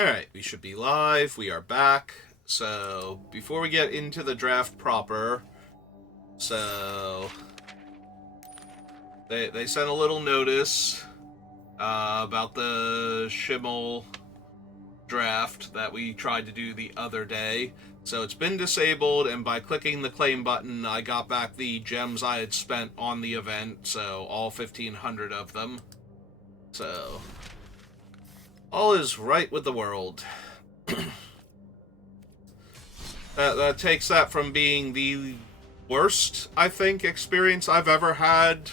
Alright, we should be live. We are back. So, before we get into the draft proper, so they sent a little notice about the Schimmel draft that we tried to do the other day. So it's been disabled, and by clicking the claim button, I got back the gems I had spent on the event, so all 1,500 of them. So, all is right with the world. That takes that from being the worst, I think, experience I've ever had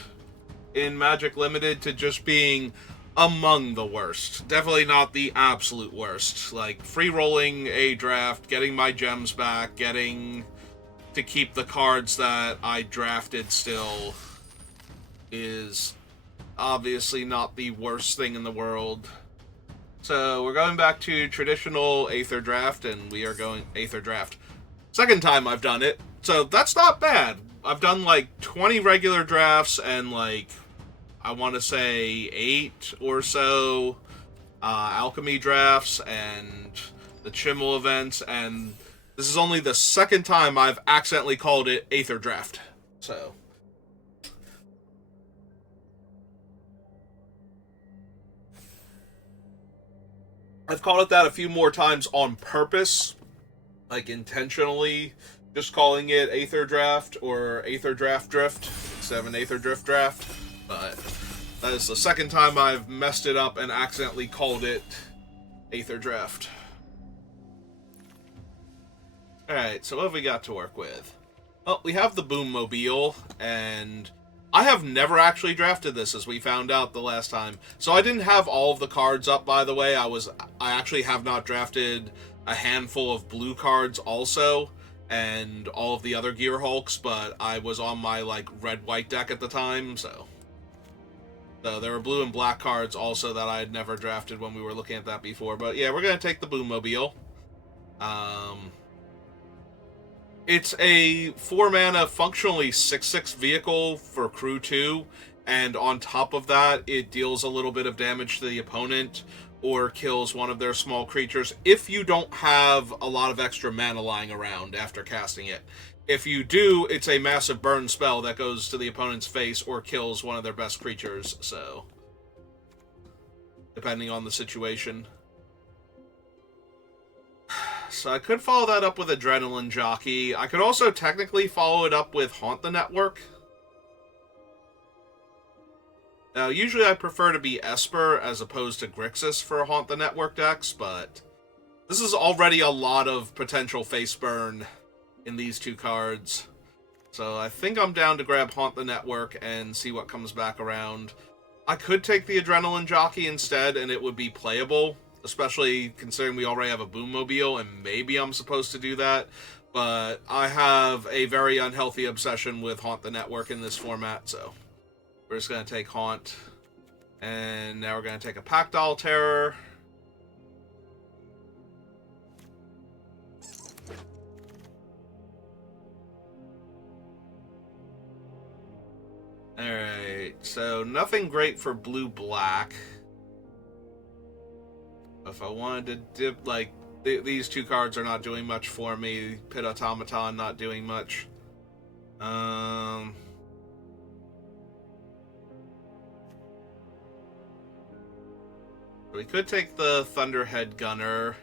in Magic Limited to just being among the worst. Definitely not the absolute worst. Like, free-rolling a draft, getting my gems back, getting to keep the cards that I drafted still is obviously not the worst thing in the world. So, we're going back to traditional Aetherdrift, and we are going Aetherdrift. Second time I've done it, so that's not bad. I've done like 20 regular drafts and like, I want to say 8 or so alchemy drafts and the Chimmel events, and this is only the second time I've accidentally called it Aetherdrift. So, I've called it that a few more times on purpose, like intentionally, just calling it Aetherdrift or Aetherdrift Drift instead of an Aetherdrift draft. But that is the second time I've messed it up and accidentally called it Aetherdrift. Alright, so what have we got to work with? Well, we have the Boommobile, and I have never actually drafted this, as we found out the last time. So I didn't have all of the cards up, by the way. I actually have not drafted a handful of blue cards also, and all of the other Gear Hulks, but I was on my, like, red-white deck at the time, so there were blue and black cards also that I had never drafted when we were looking at that before. But yeah, we're going to take the Boommobile. It's a 4-mana, functionally 6/6 vehicle for Crew 2, and on top of that, it deals a little bit of damage to the opponent, or kills one of their small creatures, if you don't have a lot of extra mana lying around after casting it. If you do, it's a massive burn spell that goes to the opponent's face, or kills one of their best creatures, so depending on the situation. So I could follow that up with Adrenaline Jockey. I could also technically follow it up with Haunt the Network. Now, usually I prefer to be Esper as opposed to Grixis for Haunt the Network decks, but this is already a lot of potential face burn in these two cards. So I think I'm down to grab Haunt the Network and see what comes back around. I could take the Adrenaline Jockey instead, and it would be playable, especially considering we already have a Boommobile, and maybe I'm supposed to do that. But I have a very unhealthy obsession with Haunt the Network in this format, so we're just going to take Haunt. And now we're going to take a Pactol Terror. Alright, so nothing great for blue-black. If I wanted to dip, like, these two cards are not doing much for me. Pit Automaton not doing much. We could take the Thunderhead Gunner.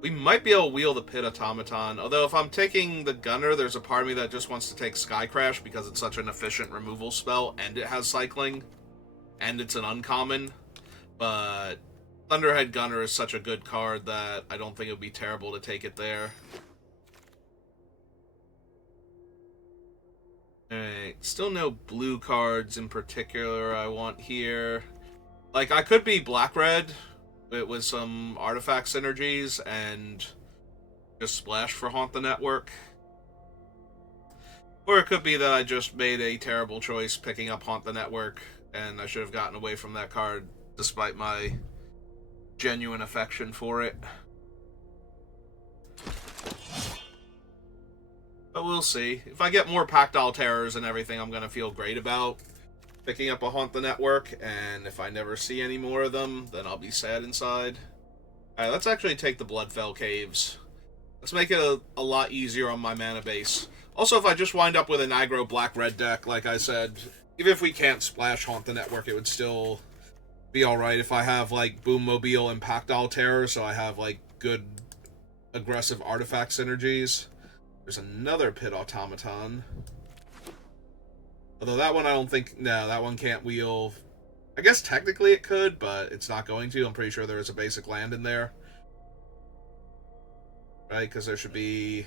We might be able to wheel the Pit Automaton, although if I'm taking the Gunner, there's a part of me that just wants to take Sky Crash because it's such an efficient removal spell, and it has cycling, and it's an uncommon. But Thunderhead Gunner is such a good card that I don't think it would be terrible to take it there. Alright, still no blue cards in particular I want here. Like, I could be black-red with some artifact synergies and just splash for Haunt the Network. Or it could be that I just made a terrible choice picking up Haunt the Network, and I should have gotten away from that card despite my genuine affection for it. But we'll see. If I get more Pactol Terrors and everything, I'm going to feel great about picking up a Haunt the Network, and if I never see any more of them, then I'll be sad inside. Alright, let's actually take the Bloodfell Caves. Let's make it a lot easier on my mana base. Also, if I just wind up with an aggro black-red deck, like I said, even if we can't splash Haunt the Network, it would still be alright if I have, like, Boommobile and Pactile Terror, so I have, like, good aggressive artifact synergies. There's another Pit Automaton. Although that one I don't think... No, that one can't wheel... I guess technically it could, but it's not going to. I'm pretty sure there is a basic land in there. Right, because there should be...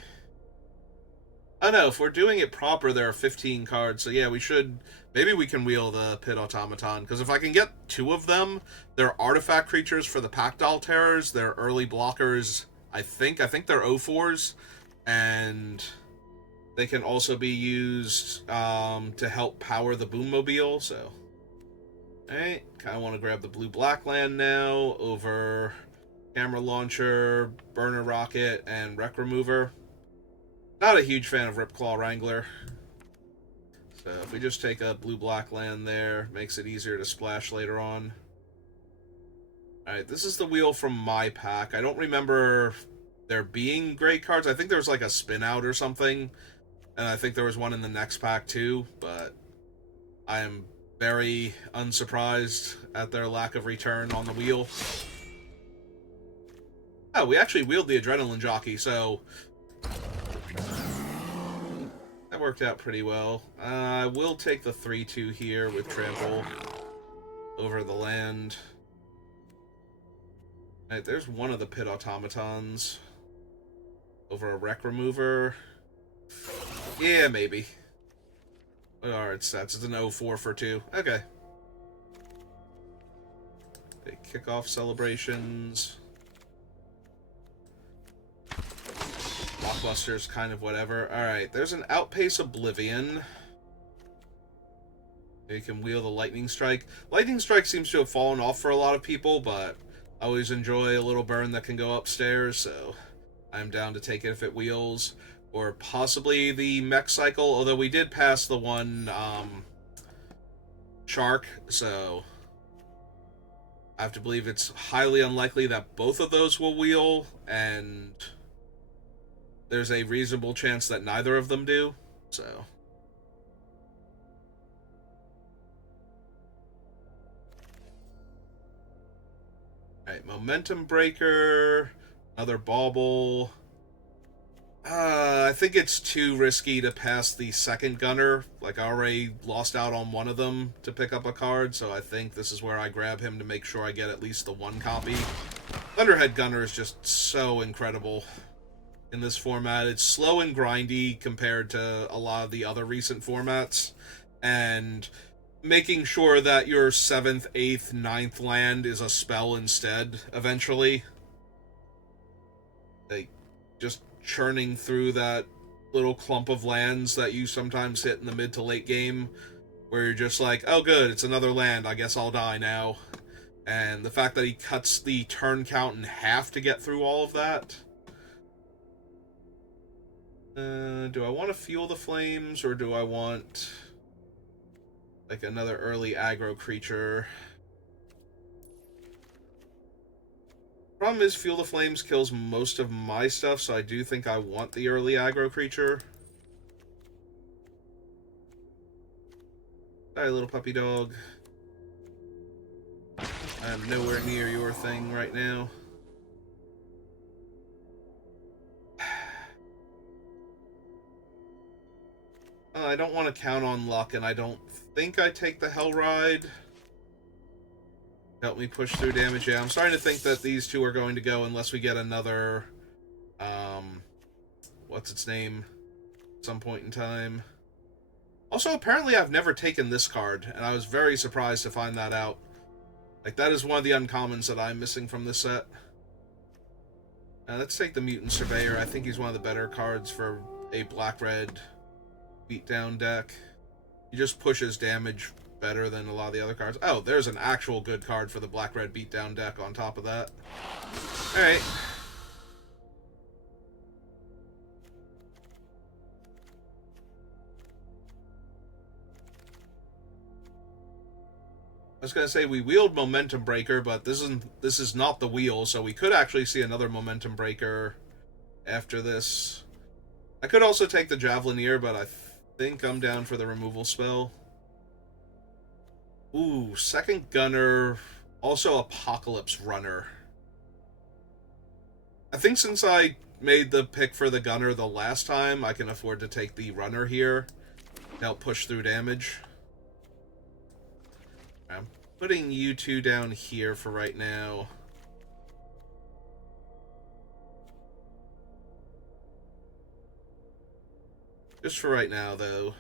Oh no, if we're doing it proper, there are 15 cards, so yeah, we should... Maybe we can wheel the Pit Automaton, because if I can get 2 of them, they're artifact creatures for the Pactile Terrors, they're early blockers, I think they're O4s, and they can also be used to help power the Boommobile, so... Alright, kind of want to grab the blue-black land now, over... Camera Launcher, Burner Rocket, and Wreck Remover. Not a huge fan of Ripclaw Wrangler. So if we just take a blue-black land there, makes it easier to splash later on. Alright, this is the wheel from my pack. I don't remember there being great cards. I think there was like a spin out or something. And I think there was one in the next pack too, but I am very unsurprised at their lack of return on the wheel. Oh, we actually wheeled the Adrenaline Jockey, so that worked out pretty well. I will take the 3-2 here with Trample over the land. Alright, there's one of the Pit Automatons over a Wreck Remover. Yeah, maybe. What are its stats? It's an 0-4 for 2. Okay. Okay, kickoff celebrations. Blockbuster's kind of whatever. Alright, there's an Outpace Oblivion. You can wheel the Lightning Strike. Lightning Strike seems to have fallen off for a lot of people, but I always enjoy a little burn that can go upstairs, so I'm down to take it if it wheels. Or possibly the Mech Cycle, although we did pass the one Shark, so I have to believe it's highly unlikely that both of those will wheel, and there's a reasonable chance that neither of them do, so... Alright, Momentum Breaker, another Bauble. I think it's too risky to pass the second Gunner. Like, I already lost out on one of them to pick up a card, so I think this is where I grab him to make sure I get at least the one copy. Thunderhead Gunner is just so incredible in this format. It's slow and grindy compared to a lot of the other recent formats, and making sure that your 7th, 8th, 9th land is a spell instead, eventually. Like, just churning through that little clump of lands that you sometimes hit in the mid to late game, where you're just like, oh good, it's another land, I guess I'll die now. And the fact that he cuts the turn count in half to get through all of that. Do I want to Fuel the Flames, or do I want like another early aggro creature? Problem is, Fuel the Flames kills most of my stuff, so I do think I want the early aggro creature. Die, little puppy dog. I am nowhere near your thing right now. I don't want to count on luck, and I don't think I take the Hell Ride. Help me push through damage. Yeah, I'm starting to think that these two are going to go unless we get another, what's its name, at some point in time. Also, apparently I've never taken this card, and I was very surprised to find that out. Like, that is one of the uncommons that I'm missing from this set. Let's take the Mutant Surveyor. I think he's one of the better cards for a black-red beatdown deck. He just pushes damage better than a lot of the other cards. Oh, there's an actual good card for the black-red beatdown deck on top of that. Alright. I was gonna say we wheeled Momentum Breaker, but this is not the wheel, so we could actually see another Momentum Breaker after this. I could also take the Javelineer, but I think I'm down for the removal spell. Ooh, second Gunner, also Apocalypse Runner. I think since I made the pick for the Gunner the last time, I can afford to take the Runner here to help push through damage. I'm putting you two down here for right now. Just for right now, though.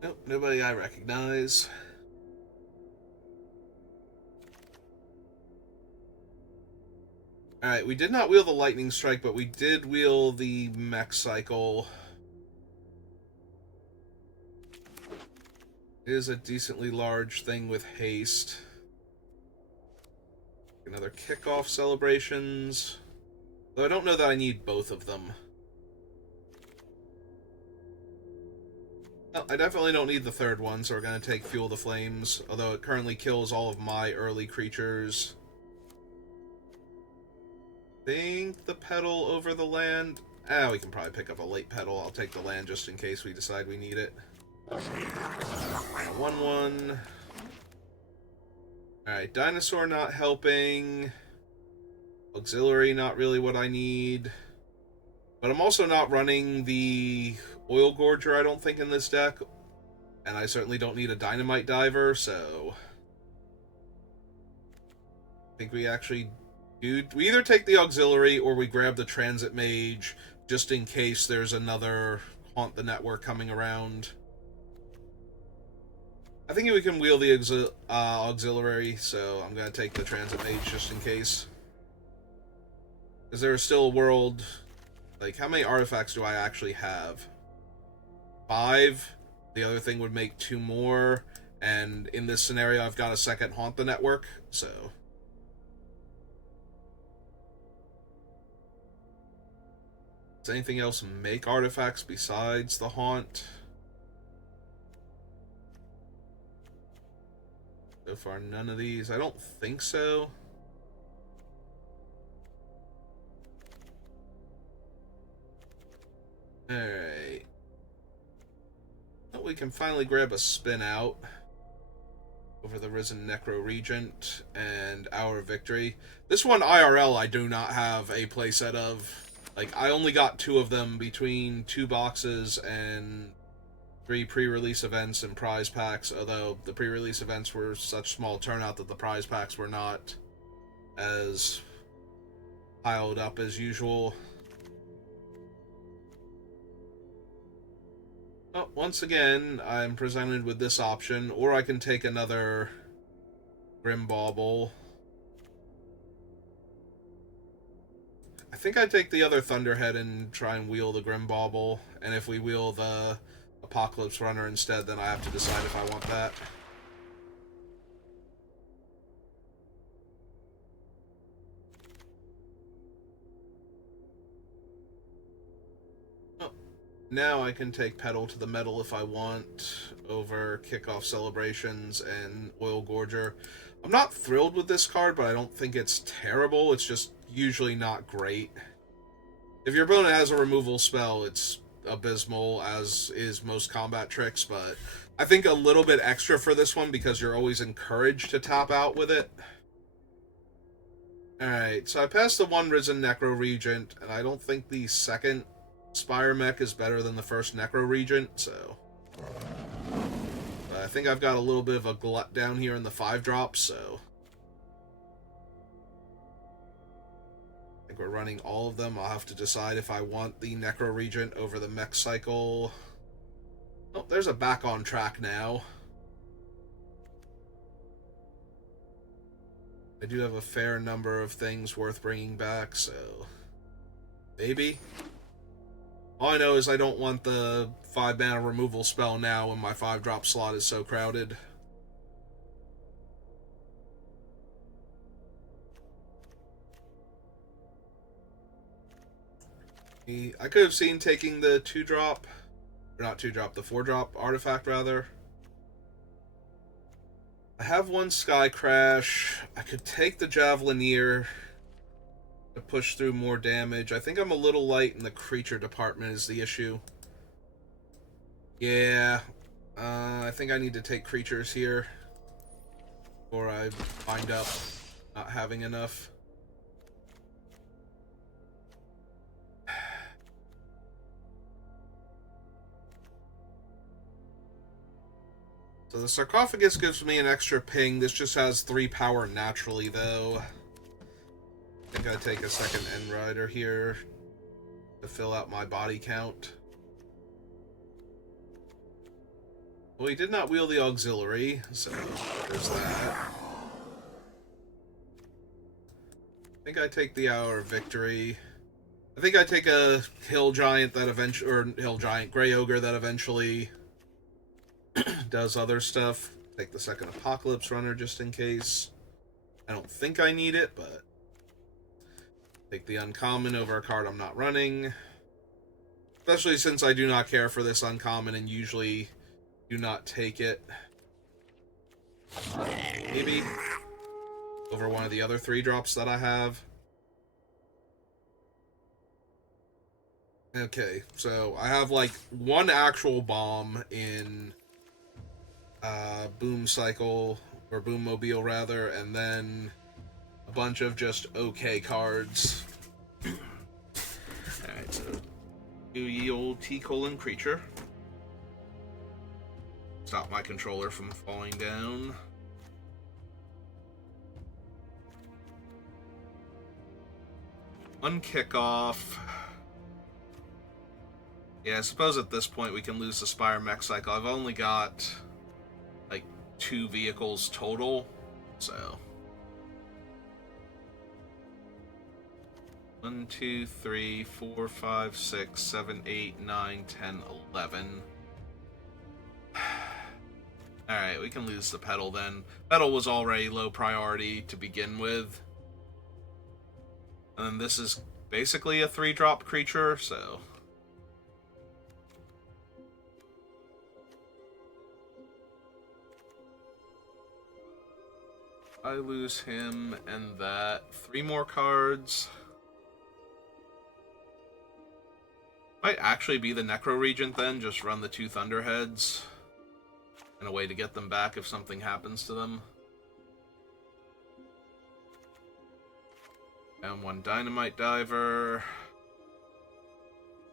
Nope, nobody I recognize. Alright, we did not wheel the Lightning Strike, but we did wheel the Mech Cycle. It is a decently large thing with haste. Another kickoff celebrations. Though I don't know that I need both of them. Oh, I definitely don't need the third one, so we're going to take Fuel the Flames, although it currently kills all of my early creatures. Think the pedal over the land. We can probably pick up a late pedal. I'll take the land just in case we decide we need it. 1-1. Alright, Dinosaur not helping. Auxiliary not really what I need. But I'm also not running the Oil Gorger, I don't think, in this deck. And I certainly don't need a Dynamite Diver, so I think we actually do. We either take the Auxiliary or we grab the Transit Mage just in case there's another Haunt the Network coming around. I think we can wheel the Auxiliary, so I'm going to take the Transit Mage just in case. Because there is still a world. Like, how many artifacts do I actually have? 5. The other thing would make 2 more. And in this scenario, I've got a second Haunt the Network, so does anything else make artifacts besides the Haunt? So far, none of these. I don't think so. Alright. Well, we can finally grab a spin out over the Risen Necro Regent and Hour of Victory. This one, IRL, I do not have a playset of. Like, I only got 2 of them between 2 boxes and 3 pre-release events and prize packs, although the pre-release events were such small turnout that the prize packs were not as piled up as usual. Oh, once again, I'm presented with this option, or I can take another Grim Bauble. I think I'd take the other Thunderhead and try and wheel the Grim Bauble, and if we wheel the Apocalypse Runner instead, then I have to decide if I want that. Oh, now I can take Pedal to the Metal if I want, over Kickoff Celebrations and Oil Gorger. I'm not thrilled with this card, but I don't think it's terrible. It's just usually not great. If your opponent has a removal spell, it's abysmal, as is most combat tricks, but I think a little bit extra for this one because you're always encouraged to tap out with it. Alright, so I passed the 1 Risen Necro Regent, and I don't think the second Spire Mech is better than the first Necro Regent, so but I think I've got a little bit of a glut down here in the 5-drops, so I think we're running all of them. I'll have to decide if I want the Necro Regent over the Mech Cycle. Oh, there's a back on track now. I do have a fair number of things worth bringing back, so maybe. All I know is I don't want the 5-mana removal spell now when my 5-drop slot is so crowded. I could have seen taking the 2-drop, or not 2-drop, the 4-drop artifact, rather. I have one Sky Crash. I could take the Javelineer to push through more damage. I think I'm a little light in the creature department is the issue. Yeah, I think I need to take creatures here before I wind up not having enough. So the Sarcophagus gives me an extra ping. This just has 3 power naturally, though. I think I take a second End Rider here to fill out my body count. Well, he did not wield the auxiliary, so there's that. I think I take the Hour of Victory. I think I take a Hill Giant that eventually, or Hill Giant, Grey Ogre that eventually does other stuff. Take the second Apocalypse Runner just in case. I don't think I need it, but take the uncommon over a card I'm not running. Especially since I do not care for this uncommon and usually do not take it. Maybe over one of the other 3-drops that I have. Okay, so I have like one actual bomb in Boom Cycle, or Boommobile rather, and then a bunch of just okay cards. Alright, so do ye old T-colon creature. Stop my controller from falling down. Unkick off. Yeah, I suppose at this point we can lose the Spire Mech Cycle. I've only got like 2 vehicles total, so 1, 2, 3, 4, 5, 6, 7, 8, 9, 10, 11. Alright, we can lose the Petal then. Petal was already low priority to begin with. And then this is basically a 3-drop creature, so I lose him and that. 3 more cards. Might actually be the Necro Regent then, just run the 2 Thunderheads. And a way to get them back if something happens to them. And 1 Dynamite Diver.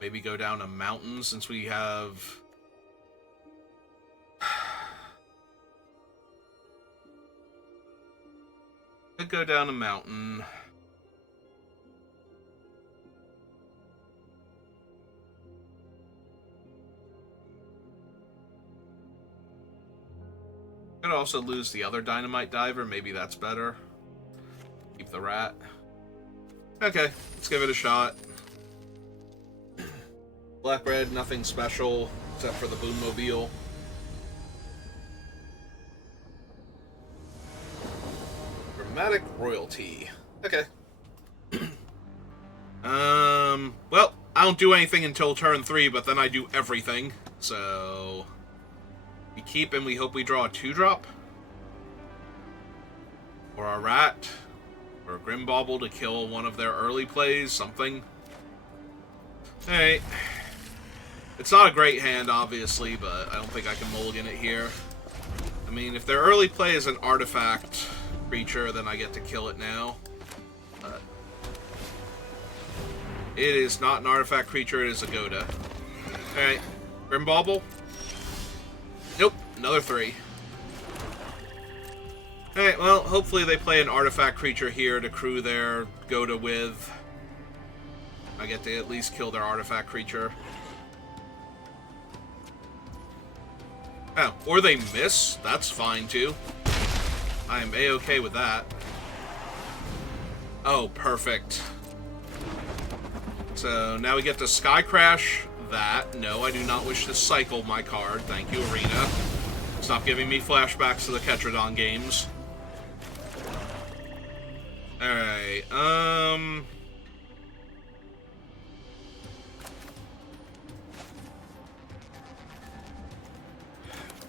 Maybe go down a Mountain since we have... Could go down a Mountain. Could also lose the other Dynamite Diver. Maybe that's better. Keep the Rat. Okay, let's give it a shot. Black-red, nothing special except for the Boommobile. Dramatic Royalty. Okay. Well, I don't do anything until turn 3, but then I do everything. So we keep and we hope we draw a 2-drop. Or a Rat. Or a Grimbauble to kill one of their early plays, something. Alright. It's not a great hand, obviously, but I don't think I can mulligan it here. I mean, if their early play is an artifact creature, then I get to kill it now. But it is not an artifact creature, it is a Goda. Alright. Grimbauble? Nope, another 3. Alright, well, hopefully they play an artifact creature here to crew their Goda with. I get to at least kill their artifact creature. Oh, or they miss. That's fine, too. I am A-okay with that. Oh, perfect. So now we get to Sky Crash that. No, I do not wish to cycle my card. Thank you, Arena. Stop giving me flashbacks to the Ketradon games. Alright,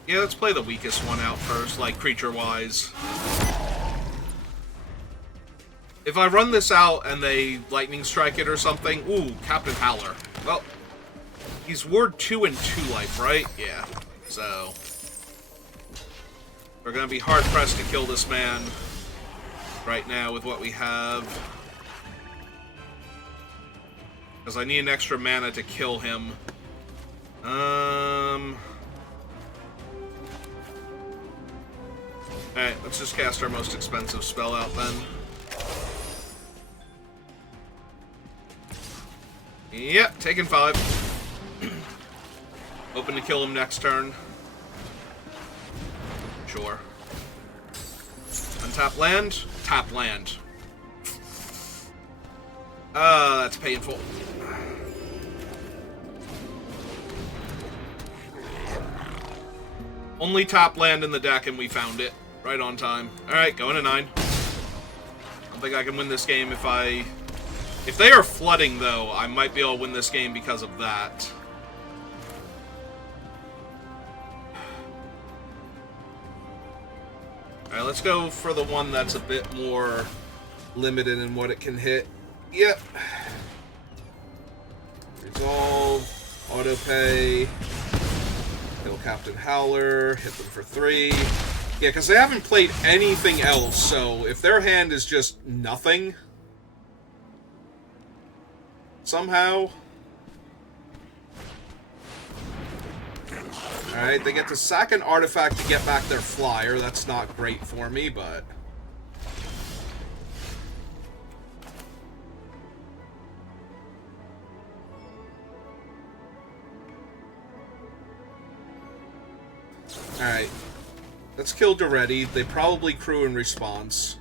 yeah, let's play the weakest one out first, like, creature-wise. If I run this out and they lightning strike it or something... Ooh, Captain Howler. Well, he's ward 2 and 2 life, right? Yeah, so... we're gonna be hard-pressed to kill this man right now with what we have. Because I need an extra mana to kill him. Alright, let's just cast our most expensive spell out then. Yep, taking 5. Hoping to kill him next turn. Sure. Untap land. Tap land. That's painful. Only top land in the deck and we found it. Right on time. Alright, going to 9. I don't think I can win this game if I... If they are flooding, though, I might be able to win this game because of that. Alright, let's go for the one that's a bit more limited in what it can hit. Yep. Resolve. Auto-pay. Kill Captain Howler. Hit them for 3. Yeah, because they haven't played anything else, so if their hand is just nothing... somehow... Alright, they get to sack an artifact to get back their flyer. That's not great for me, but... Alright. Let's kill Duretti. They probably crew in response.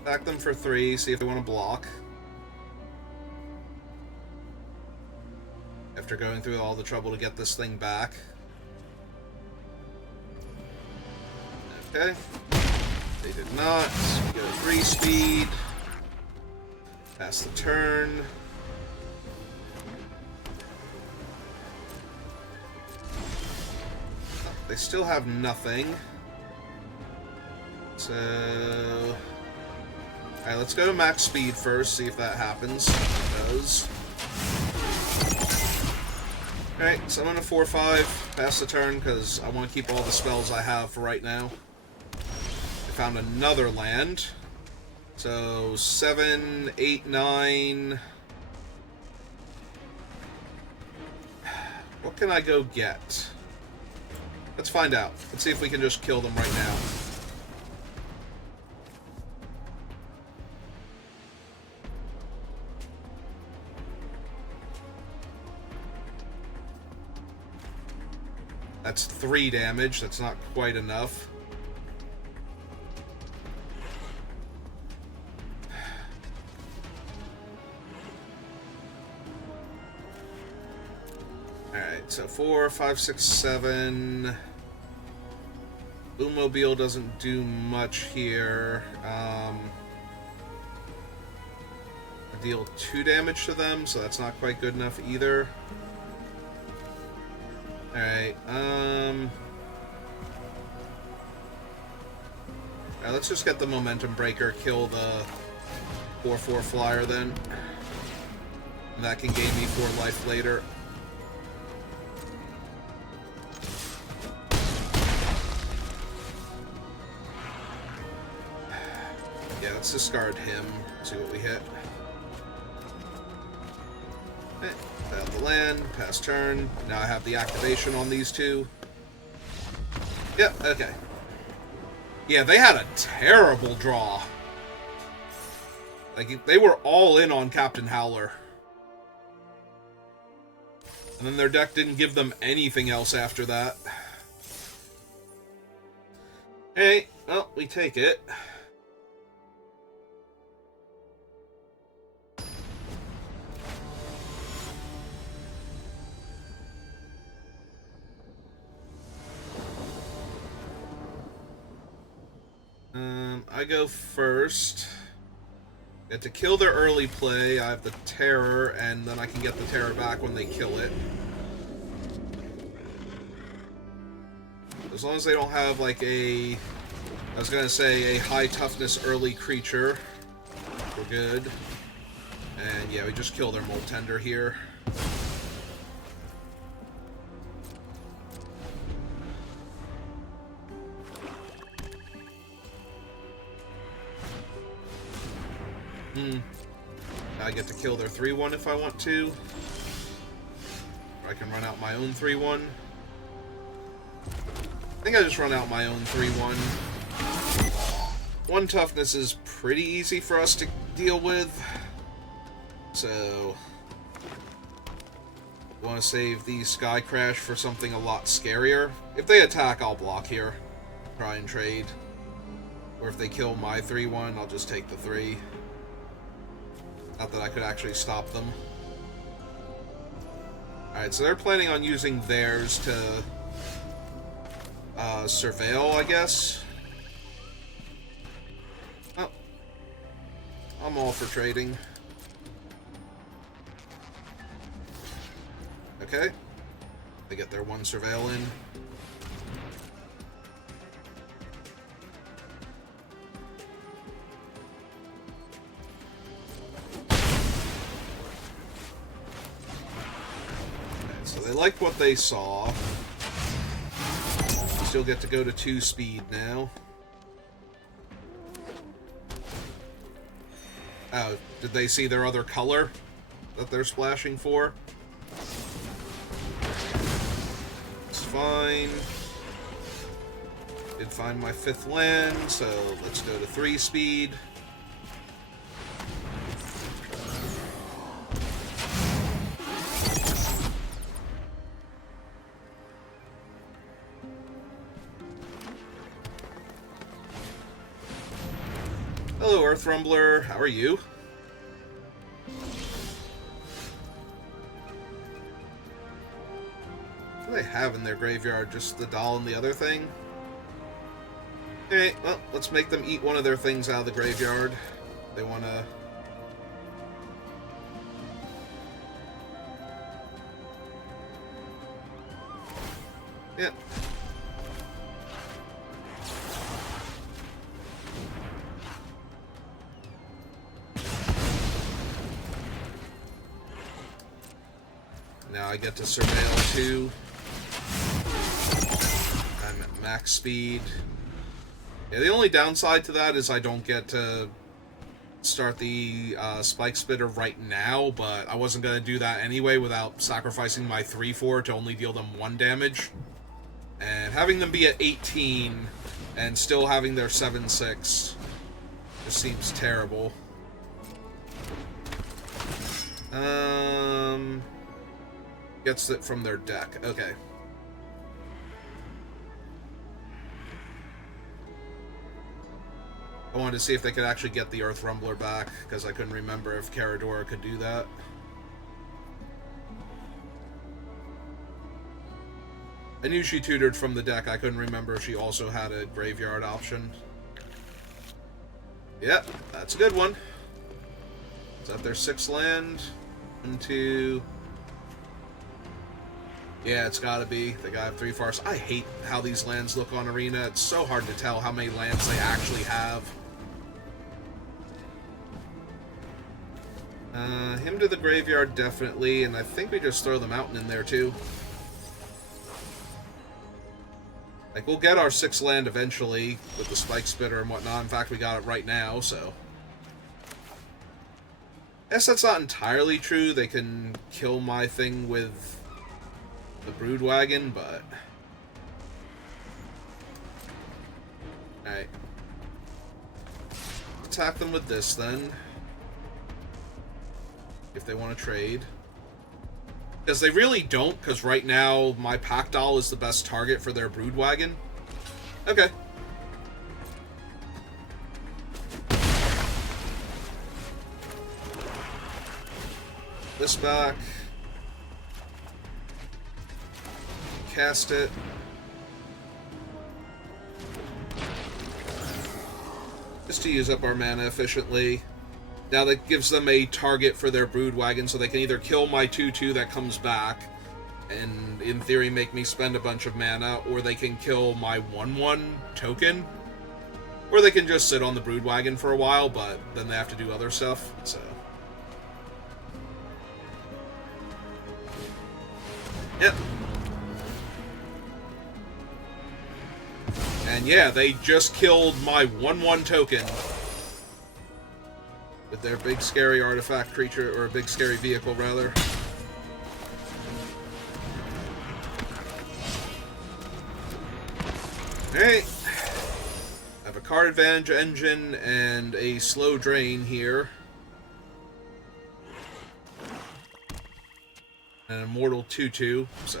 Attack them for 3, see if they want to block. After going through all the trouble to get this thing back. Okay. They did not. We go 3 speed. Pass the turn. Oh, they still have nothing. So... Alright, let's go to max speed first, see if that happens. It does. Alright, so I'm on a 4-5. Pass the turn, because I want to keep all the spells I have for right now. I found another land. So, 7, 8, 9... What can I go get? Let's find out. Let's see if we can just kill them right now. That's 3 damage. That's not quite enough. Alright, so 4, 5, 6, 7. Boommobile doesn't do much here. I deal 2 damage to them, so that's not quite good enough either. Alright, alright, let's just get the Momentum Breaker, kill the 4/4 flyer then. And that can gain me 4 life later. Yeah, let's discard him, see what we hit. Okay. Out the land, pass turn. Now I have the activation on these 2. Yep, okay. Yeah, they had a terrible draw. Like, they were all in on Captain Howler. And then their deck didn't give them anything else after that. Hey, well, we take it. I go first. Get to kill their early play. I have the terror, and then I can get the terror back when they kill it. As long as they don't have, like, I was gonna say, a high toughness early creature, we're good. And yeah, we just kill their Moltender here. I get to kill their 3-1 if I want to. Or I can run out my own 3-1. I think I just run out my own 3-1. 1 toughness is pretty easy for us to deal with. So, want to save the Sky Crash for something a lot scarier. If they attack, I'll block here. Try and trade. Or if they kill my 3-1, I'll just take the 3. Not that I could actually stop them. Alright, so they're planning on using theirs to surveil, I guess. Oh. I'm all for trading. Okay. They get their 1 surveil in. They like what they saw. Still get to go to 2 speed now. Oh, did they see their other color that they're splashing for? It's fine. Did find my 5th land, so let's go to 3 speed. Hello, Earth Rumbler. How are you? What do they have in their graveyard? Just the doll and the other thing? Okay, well, let's make them eat one of their things out of the graveyard. They want to... Yeah. Now I get to surveil 2. I'm at max speed. Yeah, the only downside to that is I don't get to start the Spike Spitter right now, but I wasn't going to do that anyway without sacrificing my 3-4 to only deal them 1 damage. And having them be at 18 and still having their 7-6 just seems terrible. Gets it from their deck. Okay. I wanted to see if they could actually get the Earth Rumbler back, because I couldn't remember if Caradora could do that. I knew she tutored from the deck. I couldn't remember if she also had a graveyard option. Yep, that's a good one. Is that their 6th land? 1, 2... Yeah, it's gotta be. They gotta have 3 forests. I hate how these lands look on Arena. It's so hard to tell how many lands they actually have. Him to the graveyard, definitely, and I think we just throw the mountain in there, too. Like, we'll get our 6th land eventually with the Spike Spitter and whatnot. In fact, we got it right now, so... I guess that's not entirely true. They can kill my thing with the Broodwagon, but... Alright. Attack them with this, then. If they want to trade. Because they really don't, because right now my Pack Doll is the best target for their Broodwagon. Okay. this back. Cast it. Just to use up our mana efficiently. Now that gives them a target for their brood wagon, so they can either kill my 2/2 that comes back, and in theory make me spend a bunch of mana, or they can kill my 1/1 token, or they can just sit on the brood wagon for a while, but then they have to do other stuff, so. Yep. And yeah, they just killed my 1/1 token with their big scary artifact creature, or a big scary vehicle, rather. Alright. I have a card advantage engine and a slow drain here. An immortal 2/2, so.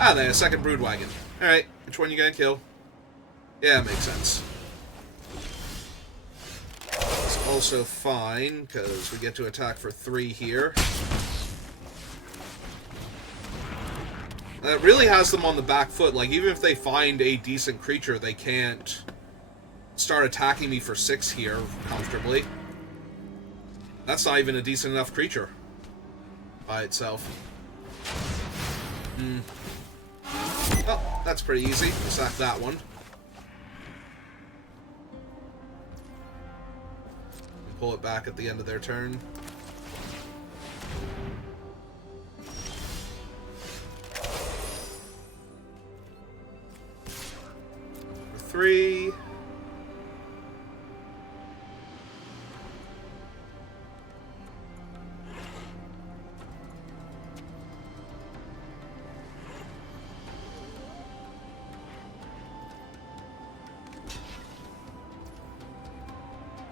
Ah, they have a second brood wagon. Alright, which one you gonna kill? Yeah, makes sense. It's also fine, because we get to attack for 3 here. That really has them on the back foot. Like, even if they find a decent creature, they can't start attacking me for 6 here comfortably. That's not even a decent enough creature by itself. Oh, that's pretty easy. Sack that one. Pull it back at the end of their turn. Number 3.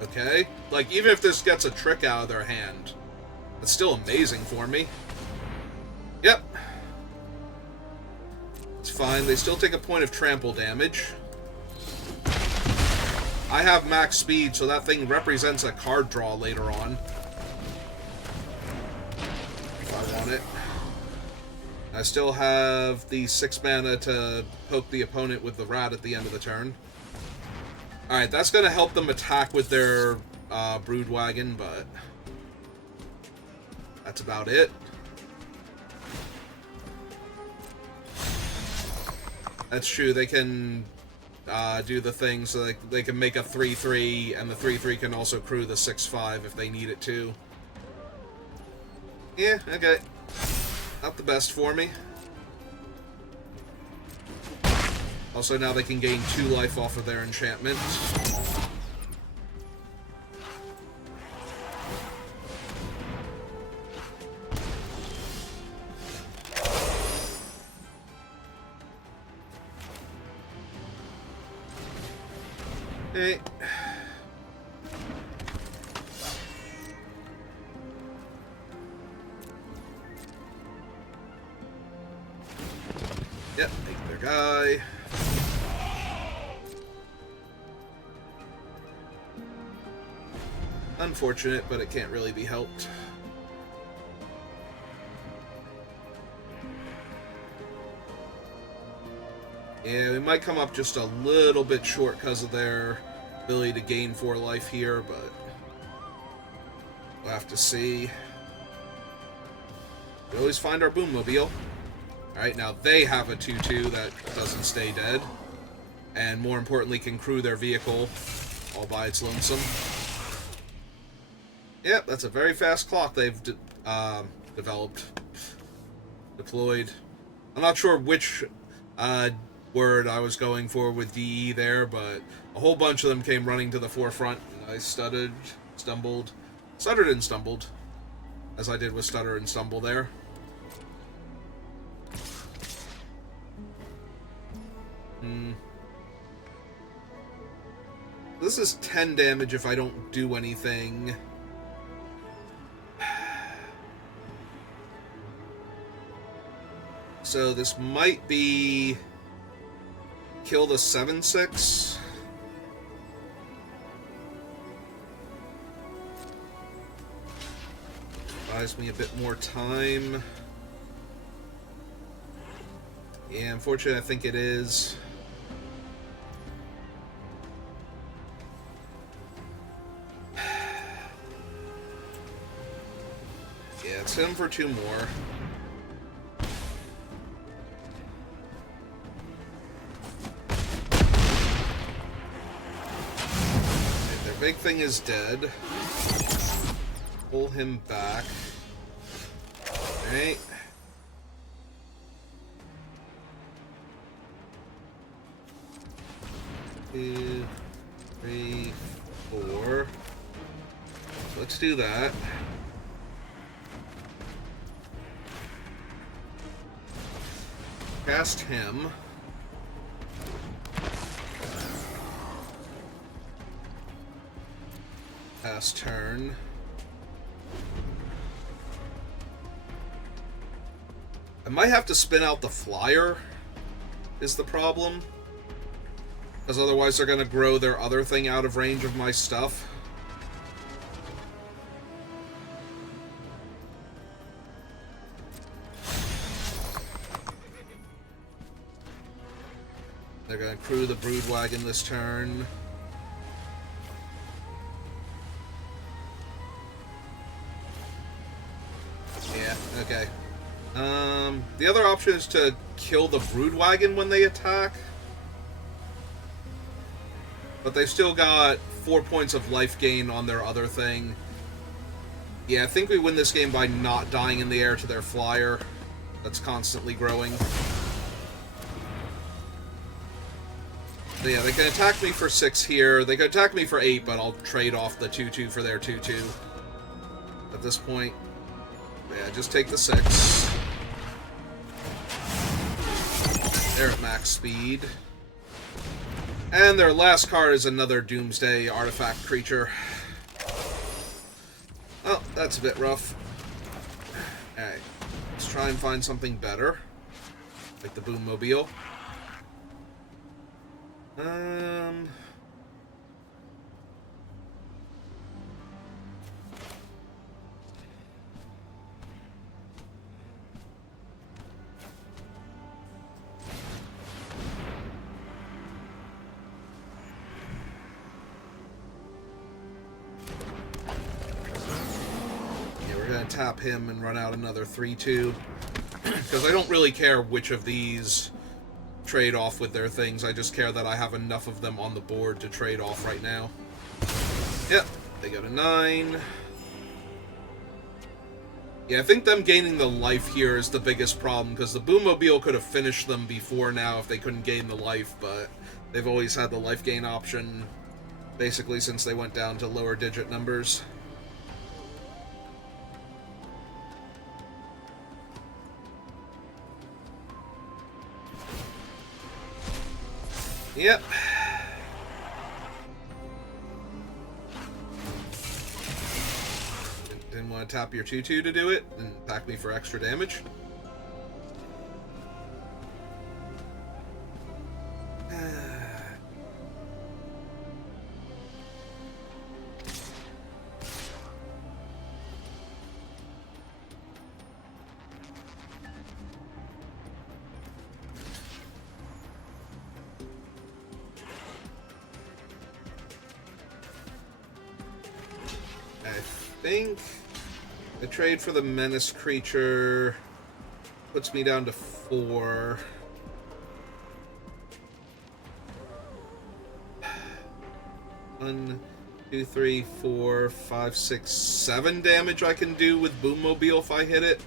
Okay, like, even if this gets a trick out of their hand, that's still amazing for me. Yep. It's fine, they still take a point of trample damage. I have max speed, so that thing represents a card draw later on. If I want it. I still have the 6 mana to poke the opponent with the rat at the end of the turn. Alright, that's going to help them attack with their brood wagon, but that's about it. That's true, they can do the thing so they can make a 3/3, and the 3/3 can also crew the 6/5 if they need it to. Yeah, okay. Not the best for me. Also, now they can gain 2 life off of their enchantment. Okay. Yep, make their guy. Unfortunate, but it can't really be helped. Yeah, we might come up just a little bit short because of their ability to gain 4 life here, but we'll have to see. We always find our Boommobile. Alright, now they have a 2/2 that doesn't stay dead, and more importantly can crew their vehicle all by its lonesome. Yep, that's a very fast clock they've developed. Deployed. I'm not sure which word I was going for with DE there, but a whole bunch of them came running to the forefront, and I stuttered and stumbled, as I did with stutter and stumble there. This is 10 damage if I don't do anything. So this might be kill the 7/6. buys me a bit more time. Yeah, unfortunately, I think it is. Yeah, it's him for 2 more. Okay, their big thing is dead. Pull him back. Alright. 2, 3, 4. Let's do that. Cast him. Pass turn. I might have to spin out the flyer, is the problem. Because otherwise they're going to grow their other thing out of range of my stuff. They're going to crew the brood wagon this turn. Yeah, okay. The other option is to kill the brood wagon when they attack. But they've still got 4 points of life gain on their other thing. Yeah, I think we win this game by not dying in the air to their flyer. That's constantly growing. So yeah, they can attack me for 6 here. They can attack me for 8, but I'll trade off the 2-2 for their 2-2. At this point, yeah, just take the 6. They're at max speed. And their last card is another Doomsday artifact creature. Oh, that's a bit rough. Alright, let's try and find something better. Like the Boommobile. Tap him and run out another 3-2. Because I don't really care which of these trade off with their things. I just care that I have enough of them on the board to trade off right now. Yep, they go to 9. Yeah, I think them gaining the life here is the biggest problem, because the Boommobile could have finished them before now if they couldn't gain the life, but they've always had the life gain option basically since they went down to lower digit numbers. Yep. Didn't want to tap your 2-2 to do it, and attack me for extra damage. I think the trade for the menace creature puts me down to 4. One, 2, 3, 4, 5, 6, 7 damage I can do with Boommobile if I hit it.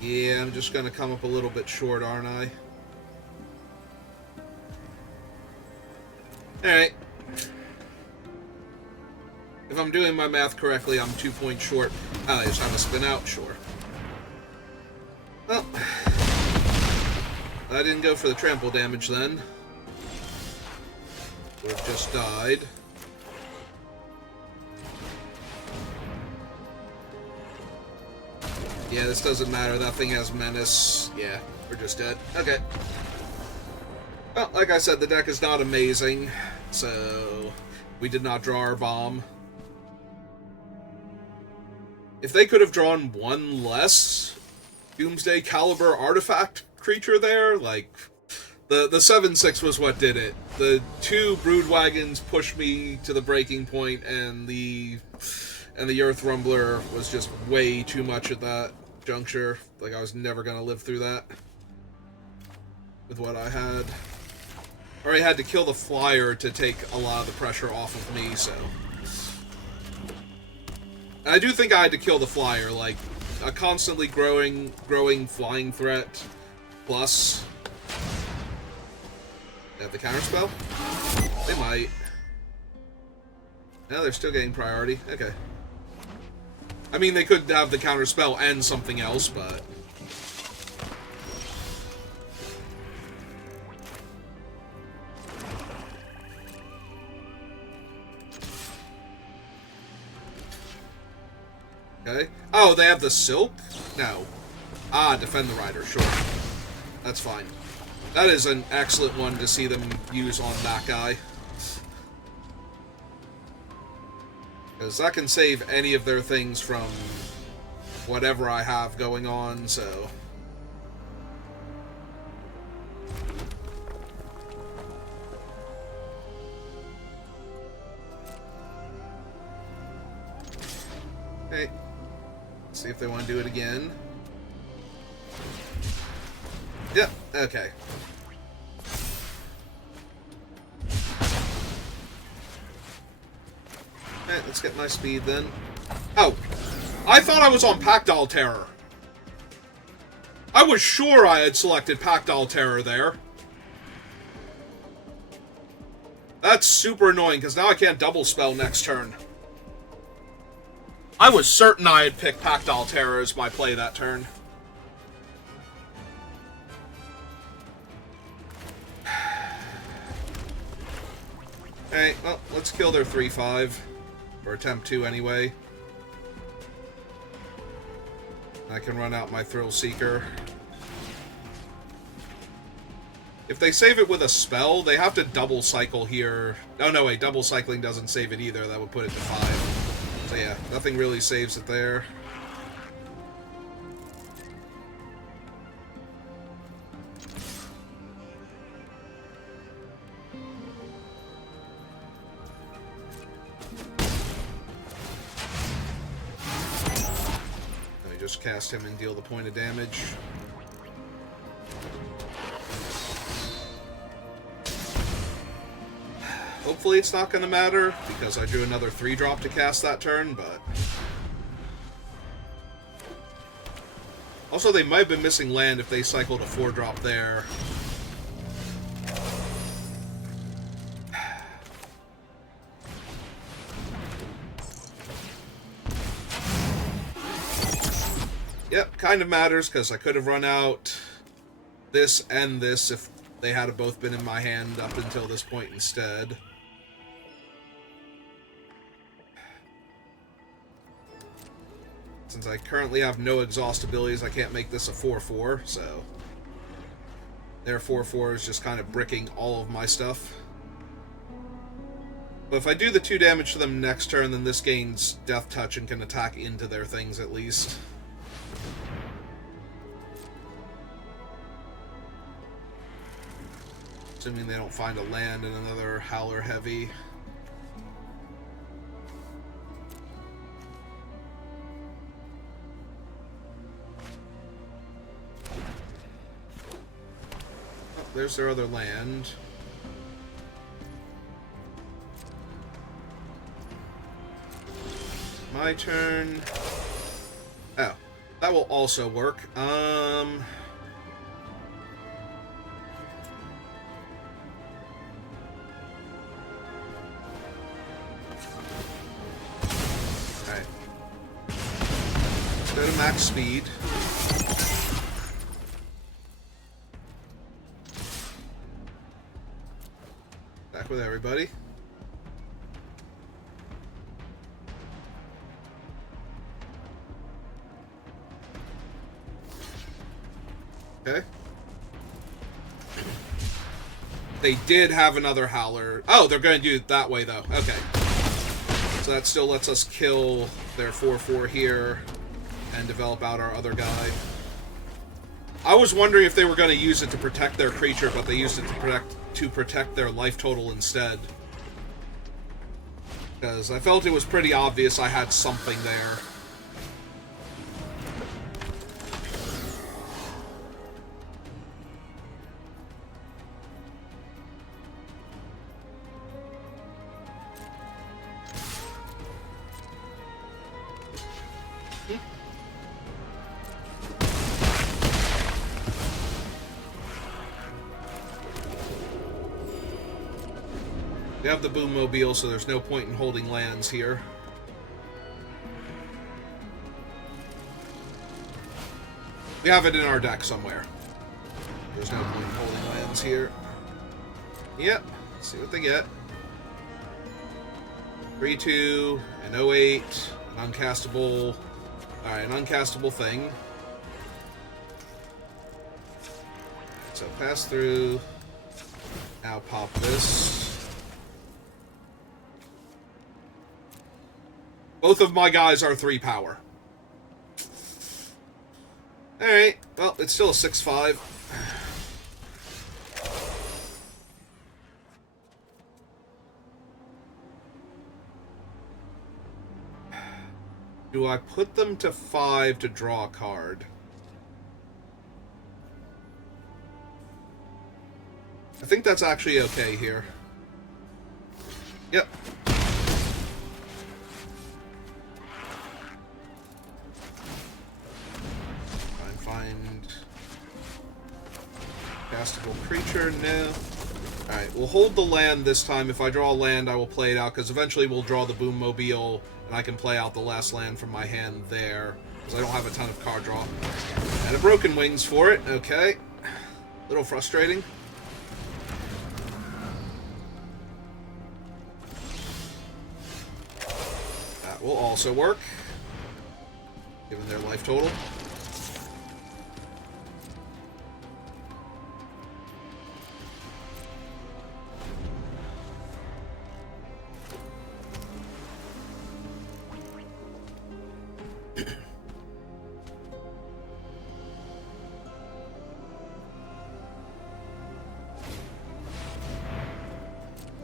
Yeah, I'm just gonna come up a little bit short, aren't I? Alright. If I'm doing my math correctly, I'm 2 points short. I just have to spin out, sure. Well, I didn't go for the trample damage then. Would have just died. Yeah, this doesn't matter. That thing has menace. Yeah, we're just dead. Okay. Well, like I said, the deck is not amazing, so we did not draw our bomb. If they could have drawn one less Doomsday Caliber artifact creature there, like, the 7/6 was what did it. The 2 Brood Wagons pushed me to the breaking point, and the Earth Rumbler was just way too much at that juncture. Like, I was never going to live through that with what I had. Or I had to kill the flyer to take a lot of the pressure off of me, so... And I do think I had to kill the flyer, like, a constantly growing flying threat, plus... They have the counterspell? They might. No, they're still getting priority. Okay. I mean, they could have the counterspell and something else, but... Okay. Oh, they have the Silk? No. Ah, Defend the Rider, sure. That's fine. That is an excellent one to see them use on that guy. Because that can save any of their things from whatever I have going on, so... Okay. Let's see if they want to do it again. Yep, okay. Alright, let's get my speed then. Oh! I thought I was on Pactile Terror. I was sure I had selected Pactile Terror there. That's super annoying, because now I can't double spell next turn. I was certain I had picked Pactile Terror as my play that turn. Alright, well, let's kill their 3/5. Or attempt to, anyway. I can run out my Thrill Seeker. If they save it with a spell, they have to double cycle here. Oh, no, wait, double cycling doesn't save it either. That would put it to 5. So, yeah, nothing really saves it there. Just cast him and deal the point of damage. Hopefully it's not going to matter, because I drew another 3-drop to cast that turn, but... Also, they might have been missing land if they cycled a 4-drop there. Yep, kind of matters, because I could have run out this and this if they had both been in my hand up until this point instead. Since I currently have no exhaust abilities, I can't make this a 4/4, so... Their 4/4 is just kind of bricking all of my stuff. But if I do the 2 damage to them next turn, then this gains Death Touch and can attack into their things at least. Assuming they don't find a land in another Howler Heavy. Oh, there's their other land. My turn. Oh, that will also work. Go to max speed. Back with everybody. Okay. They did have another Howler. Oh, they're going to do it that way, though. Okay. So that still lets us kill their 4/4 here and develop out our other guy. I was wondering if they were going to use it to protect their creature, but they used it to protect their life total instead. Because I felt it was pretty obvious I had something there. We have the Boommobile, so there's no point in holding lands here. We have it in our deck somewhere. There's no point in holding lands here. Yep. Let's see what they get. 3/2, an 08, an uncastable. Alright, an uncastable thing. So pass through. Now pop this. Both of my guys are 3 power. Alright, well, it's still a 6/5. Do I put them to 5 to draw a card? I think that's actually okay here. Yep. Castable creature, no. Alright, we'll hold the land this time. If I draw a land, I will play it out, because eventually we'll draw the Boommobile, and I can play out the last land from my hand there, because I don't have a ton of card draw. And a Broken Wings for it, okay. A little frustrating. That will also work, given their life total.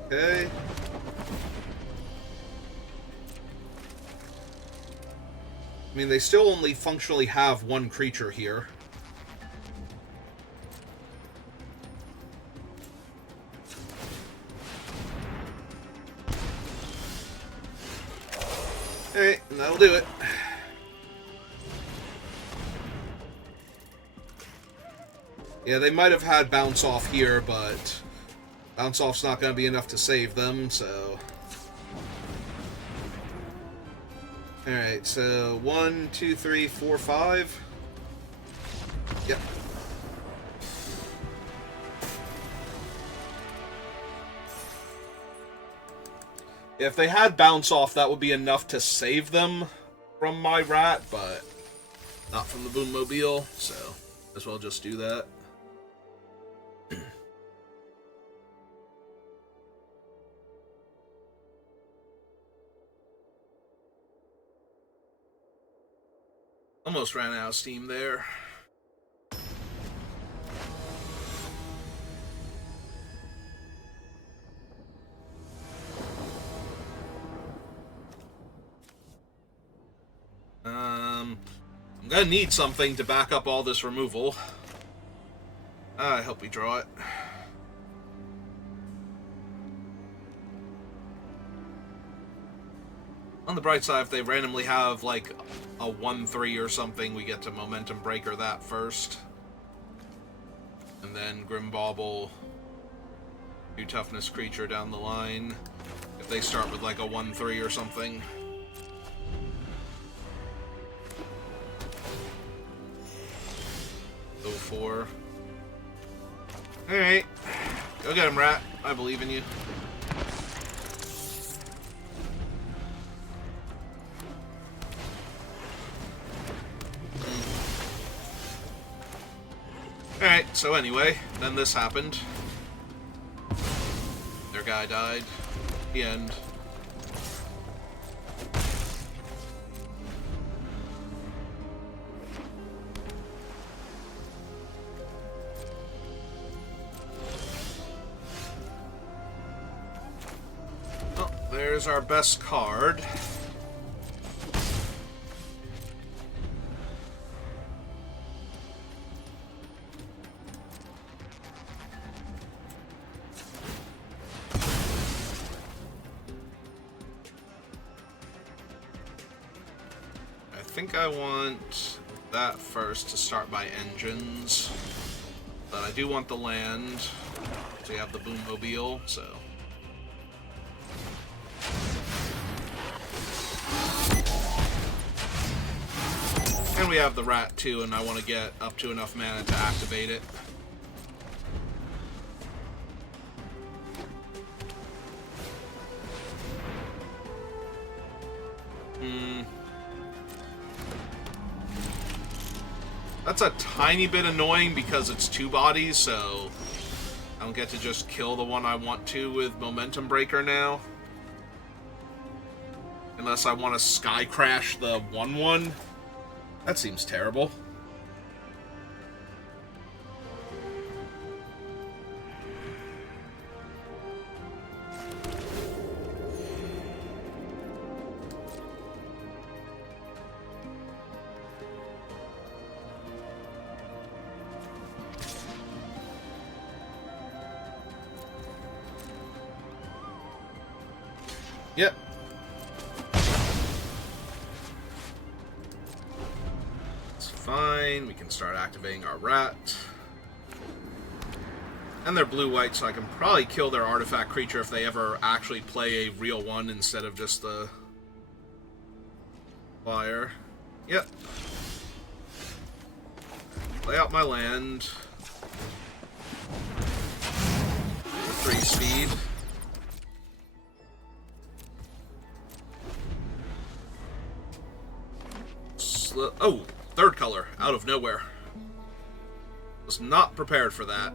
Okay. I mean, they still only functionally have 1 creature here. Alright, and that'll do it. Yeah, they might have had bounce off here, but bounce off's not going to be enough to save them, so. Alright, so 1, 2, 3, 4, 5. Yep. If they had bounce off, that would be enough to save them from my rat, but not from the Boommobile, so as well just do that. Almost ran out of steam there. I'm gonna need something to back up all this removal. I hope we draw it. On the bright side, if they randomly have, like, a 1/3 or something, we get to Momentum Breaker that first. And then Grimbauble, do Toughness Creature down the line. If they start with, like, a 1/3 or something. Go 4. Alright. Go get him, Rat. I believe in you. Alright, so anyway, then this happened. Their guy died. The end. Oh, there's our best card. I think I want that first to start my engines, but I do want the land. We have the Boommobile, so. And we have the rat too, and I want to get up to enough mana to activate it. That's a tiny bit annoying because it's two bodies, so I don't get to just kill the one I want to with Momentum Breaker now. Unless I want to Sky Crash the 1/1. That seems terrible. Yep. It's fine. We can start activating our rat. And they're blue-white, so I can probably kill their artifact creature if they ever actually play a real one instead of just the flyer. Yep. Lay out my land. 3 speed. Oh, third color, out of nowhere. Was not prepared for that.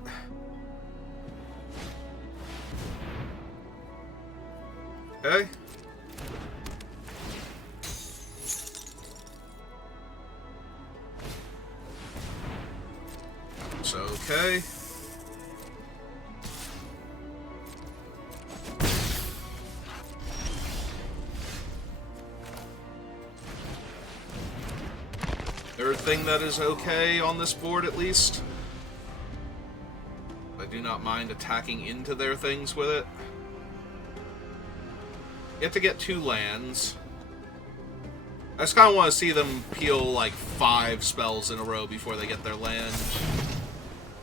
Okay. It's okay. Third thing that is okay on this board, at least. I do not mind attacking into their things with it. You have to get 2 lands. I just kind of want to see them peel like 5 spells in a row before they get their land.